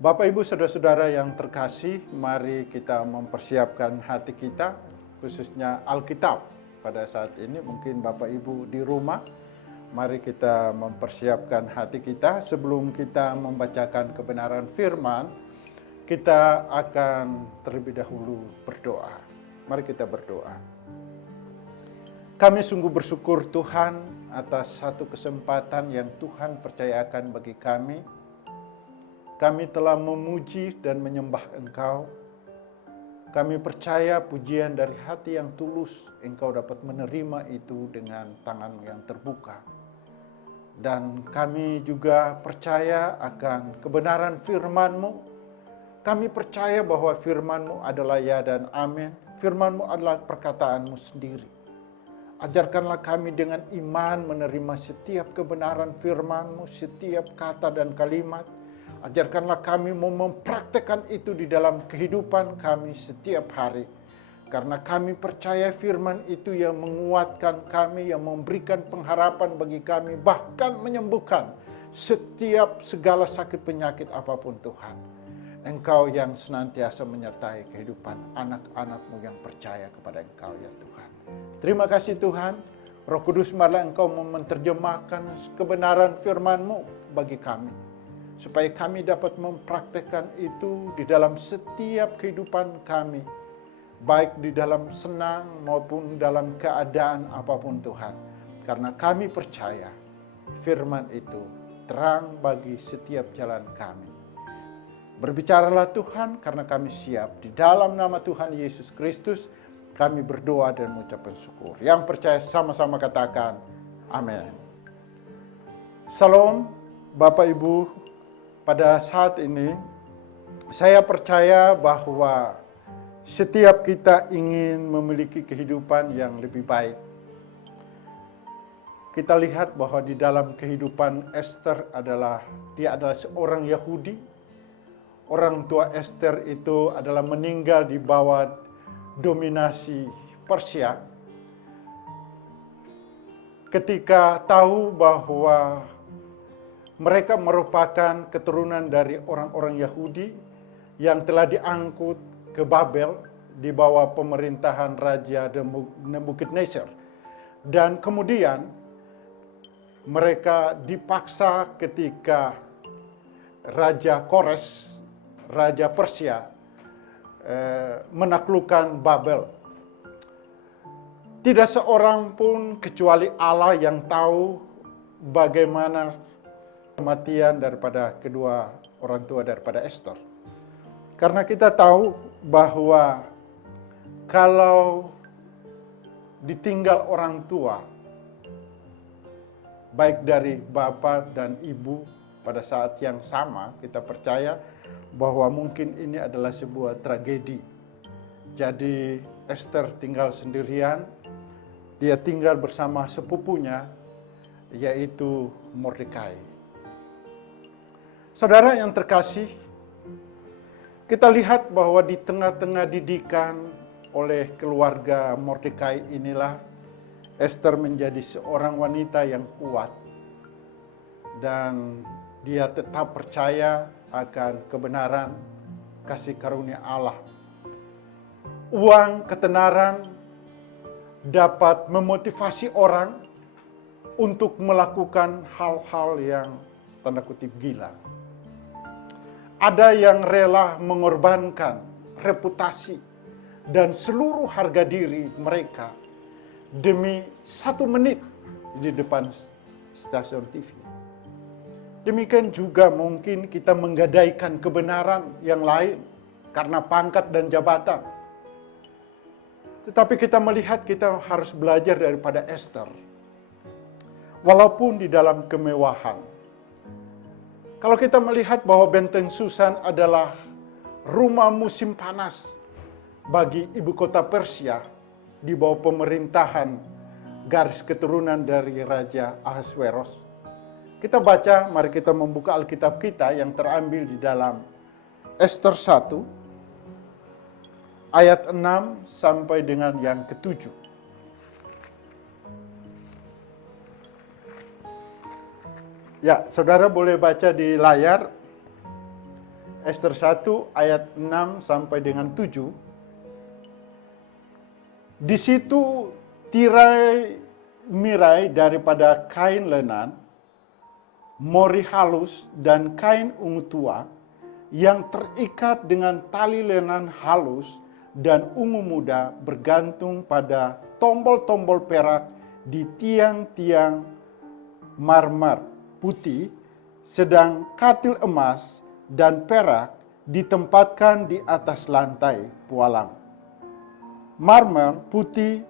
Bapak, Ibu, Saudara-saudara yang terkasih, mari kita mempersiapkan hati kita, khususnya Alkitab. Pada saat ini mungkin Bapak Ibu di rumah, mari kita mempersiapkan hati kita. Sebelum kita membacakan kebenaran firman, kita akan terlebih dahulu berdoa. Mari kita berdoa. Kami sungguh bersyukur Tuhan atas satu kesempatan yang Tuhan percayakan bagi kami. Kami telah memuji dan menyembah Engkau. Kami percaya pujian dari hati yang tulus, Engkau dapat menerima itu dengan tangan yang terbuka. Dan kami juga percaya akan kebenaran firman-Mu. Kami percaya bahwa firman-Mu adalah ya dan amin. Firman-Mu adalah perkataan-Mu sendiri. Ajarkanlah kami dengan iman menerima setiap kebenaran firman-Mu, setiap kata dan kalimat. Ajarkanlah kami mau mempraktekkan itu di dalam kehidupan kami setiap hari. Karena kami percaya firman itu yang menguatkan kami, yang memberikan pengharapan bagi kami, bahkan menyembuhkan setiap segala sakit penyakit apapun Tuhan. Engkau yang senantiasa menyertai kehidupan anak-anak-Mu yang percaya kepada Engkau ya Tuhan. Terima kasih Tuhan, Roh Kudus malah Engkau menerjemahkan kebenaran firman-Mu bagi kami. Supaya kami dapat mempraktekkan itu di dalam setiap kehidupan kami. Baik di dalam senang maupun dalam keadaan apapun Tuhan. Karena kami percaya firman itu terang bagi setiap jalan kami. Berbicaralah Tuhan karena kami siap. Di dalam nama Tuhan Yesus Kristus kami berdoa dan mengucapkan syukur. Yang percaya sama-sama katakan amin. Salam Bapak Ibu. Pada saat ini, saya percaya bahwa setiap kita ingin memiliki kehidupan yang lebih baik. Kita lihat bahwa di dalam kehidupan Esther dia adalah seorang Yahudi. Orang tua Esther itu adalah meninggal di bawah dominasi Persia. Ketika tahu bahwa mereka merupakan keturunan dari orang-orang Yahudi yang telah diangkut ke Babel di bawah pemerintahan Raja Nebukadnezar. Dan kemudian mereka dipaksa ketika Raja Kores, Raja Persia, menaklukkan Babel. Tidak seorang pun kecuali Allah yang tahu bagaimana kematian daripada kedua orang tua daripada Esther. Karena kita tahu bahwa kalau ditinggal orang tua, baik dari bapak dan ibu pada saat yang sama, kita percaya bahwa mungkin ini adalah sebuah tragedi. Jadi Esther tinggal sendirian, dia tinggal bersama sepupunya, yaitu Mordekai. Saudara yang terkasih, kita lihat bahwa di tengah-tengah didikan oleh keluarga Mordekai inilah Esther menjadi seorang wanita yang kuat. Dan dia tetap percaya akan kebenaran kasih karunia Allah. Uang, ketenaran dapat memotivasi orang untuk melakukan hal-hal yang tanda kutip gila. Ada yang rela mengorbankan reputasi dan seluruh harga diri mereka demi 1 menit di depan stasiun TV. Demikian juga mungkin kita menggadaikan kebenaran yang lain karena pangkat dan jabatan. Tetapi kita melihat kita harus belajar daripada Esther. Walaupun di dalam kemewahan. Kalau kita melihat bahwa Benteng Susan adalah rumah musim panas bagi ibu kota Persia di bawah pemerintahan garis keturunan dari Raja Ahasveros. Kita baca, mari kita membuka Alkitab kita yang terambil di dalam Esther 1 ayat 6 sampai dengan yang ke-7. Ya, saudara boleh baca di layar. Ester 1 ayat 6 sampai dengan 7. Di situ tirai mirai daripada kain lenan, mori halus dan kain ungu tua yang terikat dengan tali lenan halus dan ungu muda bergantung pada tombol-tombol perak di tiang-tiang marmer putih, sedang katil emas dan perak ditempatkan di atas lantai pualam. Marmer putih,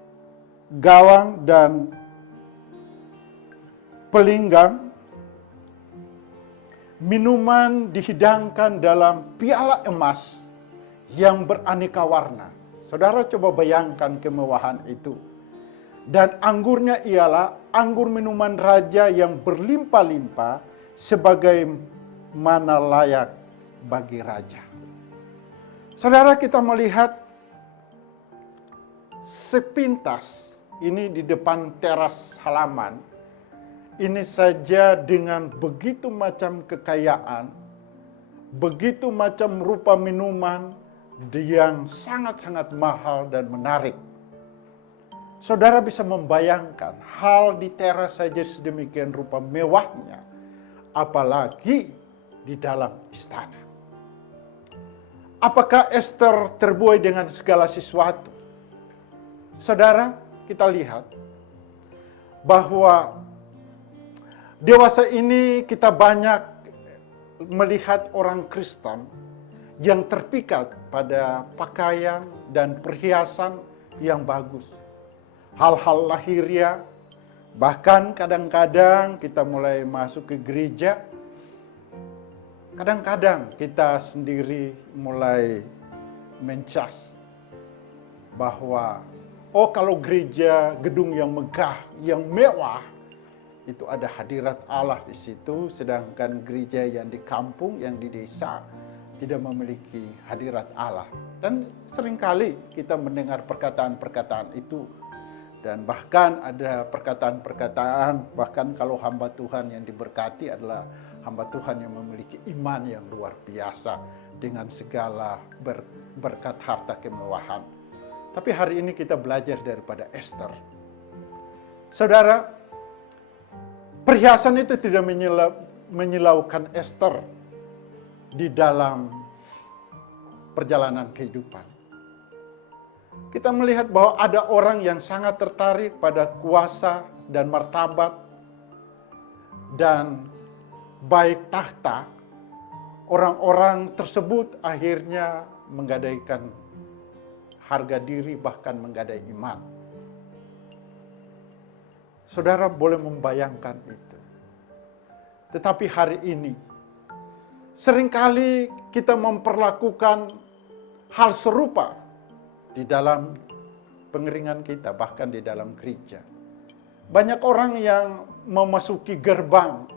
gawang dan pelinggang minuman dihidangkan dalam piala emas yang beraneka warna. Saudara coba bayangkan kemewahan itu. Dan anggurnya ialah anggur minuman raja yang berlimpah-limpah sebagaimana layak bagi raja. Saudara, kita melihat sepintas ini di depan teras halaman, ini saja dengan begitu macam kekayaan, begitu macam rupa minuman yang sangat-sangat mahal dan menarik. Saudara bisa membayangkan hal di teras saja sedemikian rupa mewahnya, apalagi di dalam istana. Apakah Ester terbuai dengan segala sesuatu? Saudara, kita lihat bahwa dewasa ini kita banyak melihat orang Kristen yang terpikat pada pakaian dan perhiasan yang bagus. Hal-hal lahiriah, bahkan kadang-kadang kita mulai masuk ke gereja, kadang-kadang kita sendiri mulai mencas bahwa kalau gereja gedung yang megah, yang mewah, itu ada hadirat Allah di situ, sedangkan gereja yang di kampung, yang di desa tidak memiliki hadirat Allah. Dan seringkali kita mendengar perkataan-perkataan itu. Dan bahkan ada perkataan-perkataan, bahkan kalau hamba Tuhan yang diberkati adalah hamba Tuhan yang memiliki iman yang luar biasa dengan segala berkat harta kemewahan. Tapi hari ini kita belajar daripada Ester. Saudara, perhiasan itu tidak menyilaukan Ester di dalam perjalanan kehidupan. Kita melihat bahwa ada orang yang sangat tertarik pada kuasa dan martabat dan baik tahta. Orang-orang tersebut akhirnya menggadaikan harga diri, bahkan menggadai iman. Saudara boleh membayangkan itu. Tetapi hari ini, seringkali kita memperlakukan hal serupa di dalam pengeringan kita, bahkan di dalam gereja. Banyak orang yang memasuki gerbang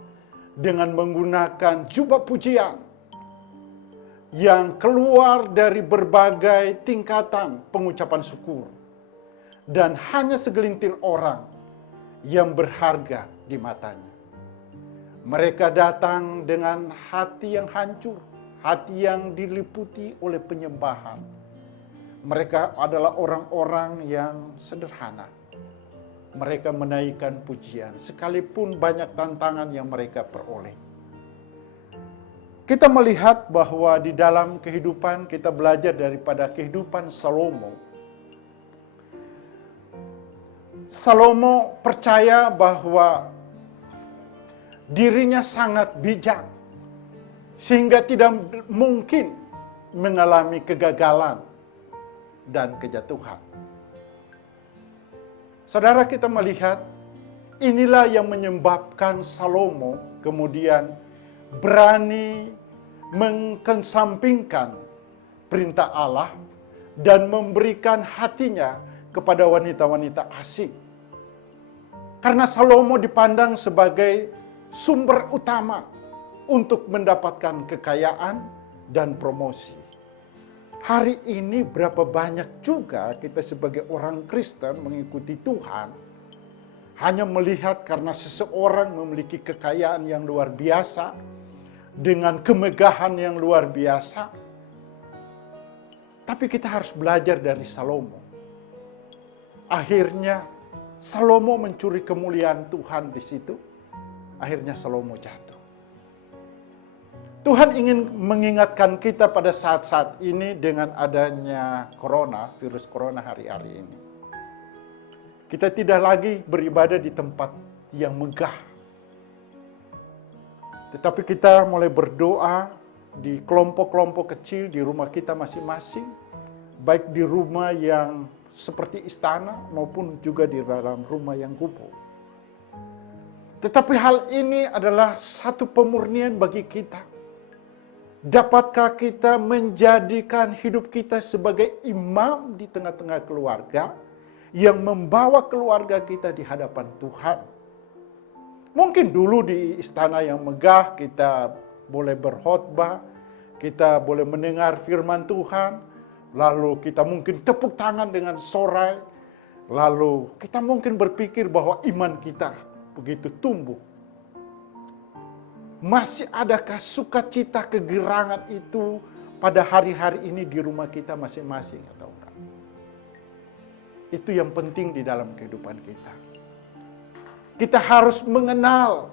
dengan menggunakan jubah pujian yang keluar dari berbagai tingkatan pengucapan syukur. Dan hanya segelintir orang yang berharga di matanya. Mereka datang dengan hati yang hancur, hati yang diliputi oleh penyembahan. Mereka adalah orang-orang yang sederhana. Mereka menaikkan pujian, sekalipun banyak tantangan yang mereka peroleh. Kita melihat bahwa di dalam kehidupan kita belajar daripada kehidupan Salomo. Salomo percaya bahwa dirinya sangat bijak, sehingga tidak mungkin mengalami kegagalan dan kejatuhan. Saudara, kita melihat inilah yang menyebabkan Salomo kemudian berani mengkesampingkan perintah Allah dan memberikan hatinya kepada wanita-wanita asing. Karena Salomo dipandang sebagai sumber utama untuk mendapatkan kekayaan dan promosi. Hari ini berapa banyak juga kita sebagai orang Kristen mengikuti Tuhan hanya melihat karena seseorang memiliki kekayaan yang luar biasa, dengan kemegahan yang luar biasa. Tapi kita harus belajar dari Salomo. Akhirnya Salomo mencuri kemuliaan Tuhan di situ. Akhirnya Salomo jatuh. Tuhan ingin mengingatkan kita pada saat-saat ini dengan adanya virus corona hari-hari ini. Kita tidak lagi beribadah di tempat yang megah. Tetapi kita mulai berdoa di kelompok-kelompok kecil di rumah kita masing-masing. Baik di rumah yang seperti istana maupun juga di dalam rumah yang kumuh. Tetapi hal ini adalah satu pemurnian bagi kita. Dapatkah kita menjadikan hidup kita sebagai imam di tengah-tengah keluarga yang membawa keluarga kita di hadapan Tuhan? Mungkin dulu di istana yang megah kita boleh berkhotbah, kita boleh mendengar firman Tuhan, lalu kita mungkin tepuk tangan dengan sorai, lalu kita mungkin berpikir bahwa iman kita begitu tumbuh. Masih adakah sukacita kegerangan itu pada hari-hari ini di rumah kita masing-masing atau enggak? Itu yang penting di dalam kehidupan kita. Kita harus mengenal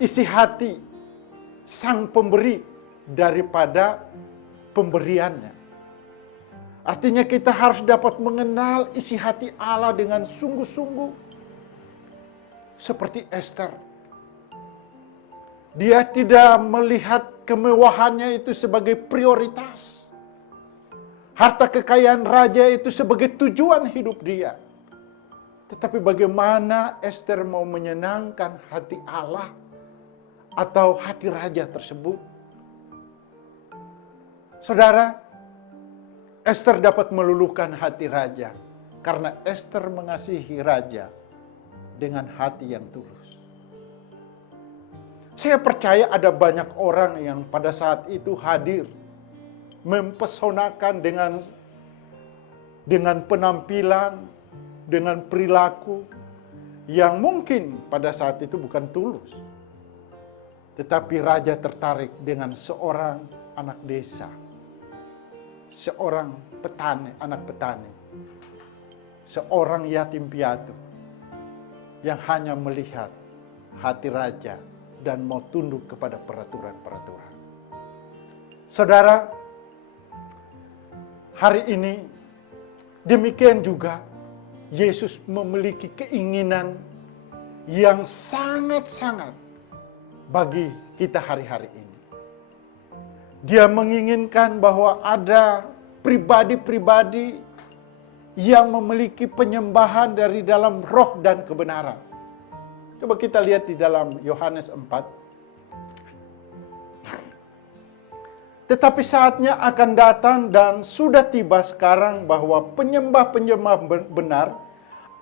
isi hati sang pemberi daripada pemberiannya. Artinya kita harus dapat mengenal isi hati Allah dengan sungguh-sungguh. Seperti Esther. Dia tidak melihat kemewahannya itu sebagai prioritas. Harta kekayaan raja itu sebagai tujuan hidup dia. Tetapi bagaimana Esther mau menyenangkan hati Allah atau hati raja tersebut? Saudara, Esther dapat meluluhkan hati raja karena Esther mengasihi raja dengan hati yang tulus. Saya percaya ada banyak orang yang pada saat itu hadir, mempesonakan dengan penampilan, dengan perilaku yang mungkin pada saat itu bukan tulus. Tetapi raja tertarik dengan seorang anak desa, seorang petani, anak petani, seorang yatim piatu yang hanya melihat hati raja dan mau tunduk kepada peraturan-peraturan. Saudara, hari ini demikian juga Yesus memiliki keinginan yang sangat-sangat bagi kita hari-hari ini. Dia menginginkan bahwa ada pribadi-pribadi yang memiliki penyembahan dari dalam roh dan kebenaran. Coba kita lihat di dalam Yohanes 4. Tetapi saatnya akan datang dan sudah tiba sekarang bahwa penyembah-penyembah benar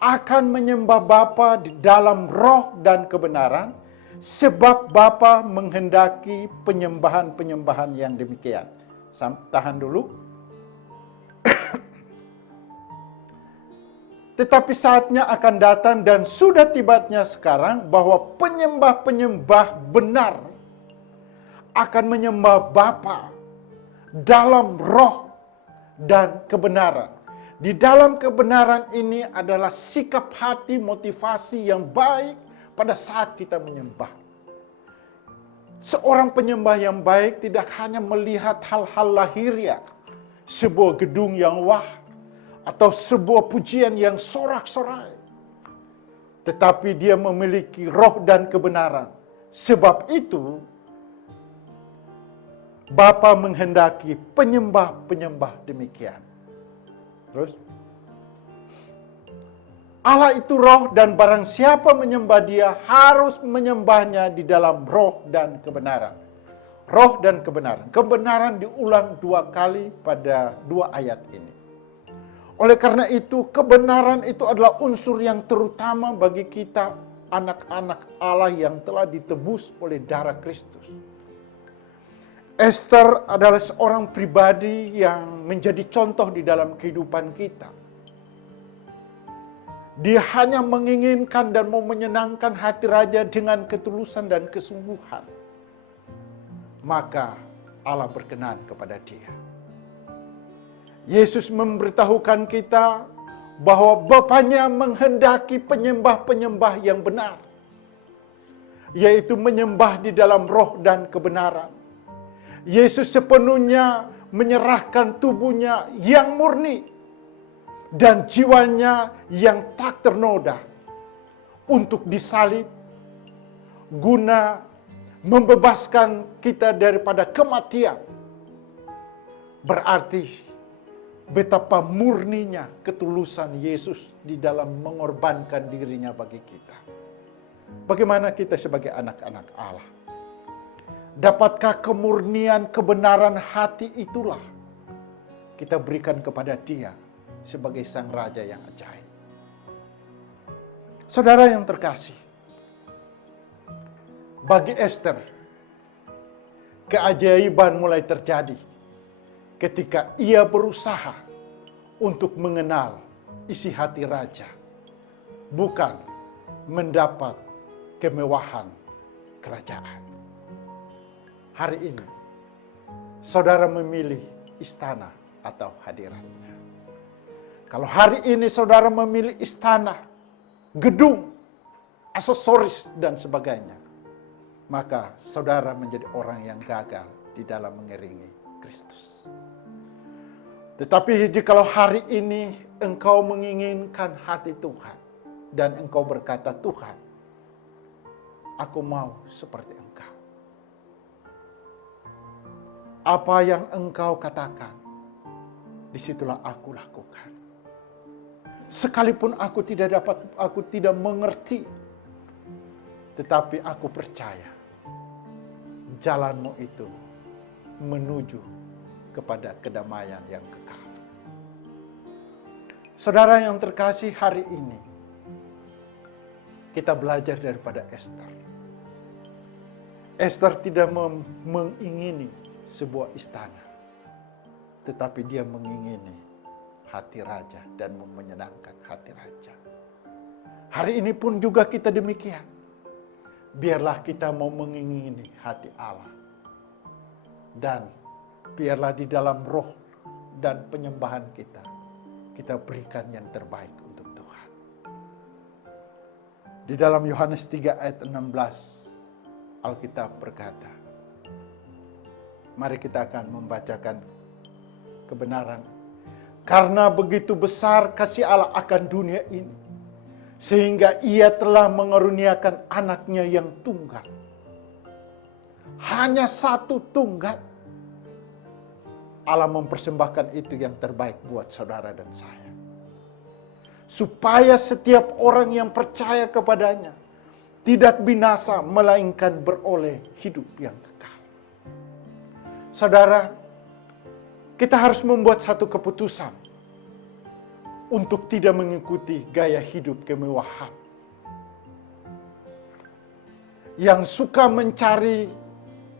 akan menyembah Bapa di dalam roh dan kebenaran, sebab Bapa menghendaki penyembahan-penyembahan yang demikian. Tahan dulu. Tetapi saatnya akan datang dan sudah tibatnya sekarang bahwa penyembah-penyembah benar akan menyembah Bapa dalam roh dan kebenaran. Di dalam kebenaran ini adalah sikap hati, motivasi yang baik pada saat kita menyembah. Seorang penyembah yang baik tidak hanya melihat hal-hal lahiriah, sebuah gedung yang wah, atau sebuah pujian yang sorak-sorai. Tetapi dia memiliki roh dan kebenaran. Sebab itu, Bapa menghendaki penyembah-penyembah demikian. Terus, Allah itu roh dan barang siapa menyembah dia harus menyembahnya di dalam roh dan kebenaran. Roh dan kebenaran. Kebenaran diulang 2 kali pada 2 ayat ini. Oleh karena itu, kebenaran itu adalah unsur yang terutama bagi kita, anak-anak Allah yang telah ditebus oleh darah Kristus. Esther adalah seorang pribadi yang menjadi contoh di dalam kehidupan kita. Dia hanya menginginkan dan mau menyenangkan hati raja dengan ketulusan dan kesungguhan. maka Allah berkenan kepada dia. Yesus memberitahukan kita bahwa Bapanya menghendaki penyembah-penyembah yang benar, yaitu menyembah di dalam roh dan kebenaran. Yesus sepenuhnya menyerahkan tubuhnya yang murni dan jiwanya yang tak ternoda untuk disalib, guna membebaskan kita daripada kematian. Berarti betapa murninya ketulusan Yesus di dalam mengorbankan dirinya bagi kita. Bagaimana kita sebagai anak-anak Allah? Dapatkah kemurnian kebenaran hati itulah kita berikan kepada Dia sebagai Sang Raja yang ajaib? Saudara yang terkasih, bagi Esther, keajaiban mulai terjadi ketika ia berusaha untuk mengenal isi hati raja, bukan mendapat kemewahan kerajaan. Hari ini, saudara memilih istana atau hadiratnya. Kalau hari ini saudara memilih istana, gedung, aksesoris, dan sebagainya, maka saudara menjadi orang yang gagal di dalam mengiringi Kristus. Tetapi jikalau hari ini engkau menginginkan hati Tuhan, dan engkau berkata, Tuhan, aku mau seperti Engkau. Apa yang Engkau katakan, disitulah aku lakukan. Sekalipun aku tidak mengerti, tetapi aku percaya jalanmu itu menuju kepada kedamaian yang kekal. Saudara yang terkasih, hari ini kita belajar daripada Esther. Esther tidak mengingini sebuah istana, tetapi dia mengingini hati raja dan menyenangkan hati raja. Hari ini pun juga kita demikian. Biarlah kita mau mengingini hati Allah, dan biarlah di dalam roh dan penyembahan kita, kita berikan yang terbaik untuk Tuhan. Di dalam Yohanes 3 ayat 16, Alkitab berkata, mari kita akan membacakan kebenaran. Karena begitu besar kasih Allah akan dunia ini, sehingga Ia telah mengaruniakan anaknya yang tunggal. Hanya satu tunggal. Allah mempersembahkan itu yang terbaik buat saudara dan saya. Supaya setiap orang yang percaya kepadanya tidak binasa, melainkan beroleh hidup yang kekal. Saudara, kita harus membuat satu keputusan untuk tidak mengikuti gaya hidup kemewahan, yang suka mencari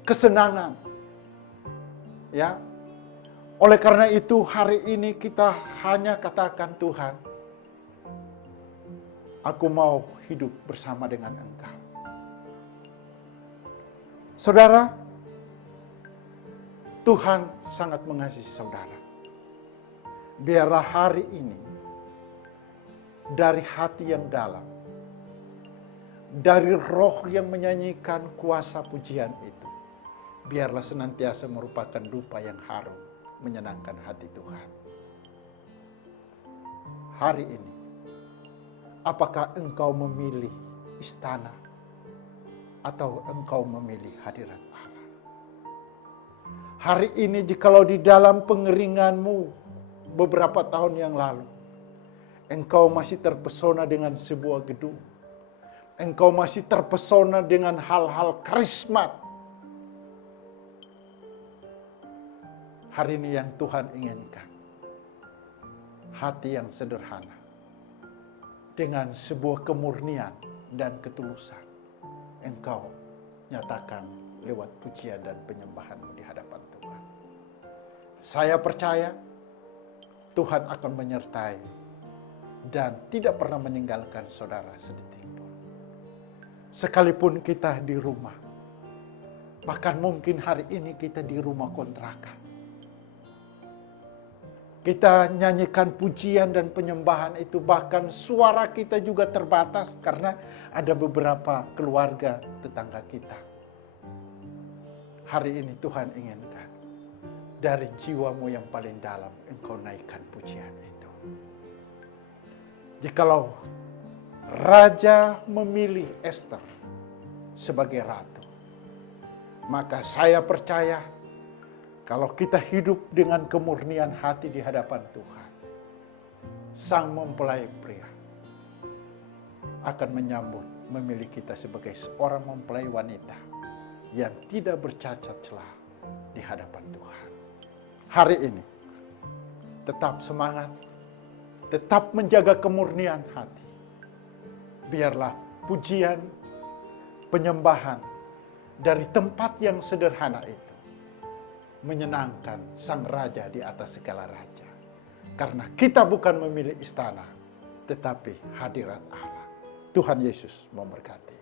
kesenangan. Ya. Oleh karena itu hari ini kita hanya katakan, Tuhan, aku mau hidup bersama dengan Engkau. Saudara, Tuhan sangat mengasihi saudara. Biarlah hari ini, dari hati yang dalam, dari roh yang menyanyikan kuasa pujian itu, biarlah senantiasa merupakan dupa yang harum, menyenangkan hati Tuhan. Hari ini, apakah engkau memilih istana atau engkau memilih hadirat Allah? Hari ini jikalau di dalam pengeringanmu beberapa tahun yang lalu, engkau masih terpesona dengan sebuah gedung, engkau masih terpesona dengan hal-hal karismat, hari ini yang Tuhan inginkan, hati yang sederhana, dengan sebuah kemurnian dan ketulusan, engkau nyatakan lewat pujian dan penyembahanmu di hadapan Tuhan. Saya percaya Tuhan akan menyertai dan tidak pernah meninggalkan saudara sedetik pun. Sekalipun kita di rumah, Bahkan mungkin hari ini kita di rumah kontrakan. Kita nyanyikan pujian dan penyembahan itu, bahkan suara kita juga terbatas karena ada beberapa keluarga tetangga kita. Hari ini Tuhan inginkan dari jiwamu yang paling dalam engkau naikkan pujian itu. Jikalau Raja memilih Ester sebagai ratu, maka saya percaya kalau kita hidup dengan kemurnian hati di hadapan Tuhan, sang mempelai pria akan menyambut, memilih kita sebagai seorang mempelai wanita yang tidak bercacat celah di hadapan Tuhan. Hari ini, tetap semangat, tetap menjaga kemurnian hati. Biarlah pujian, penyembahan dari tempat yang sederhana itu menyenangkan Sang Raja di atas segala raja. Karena kita bukan memilih istana, tetapi hadirat Allah. Tuhan Yesus memberkati.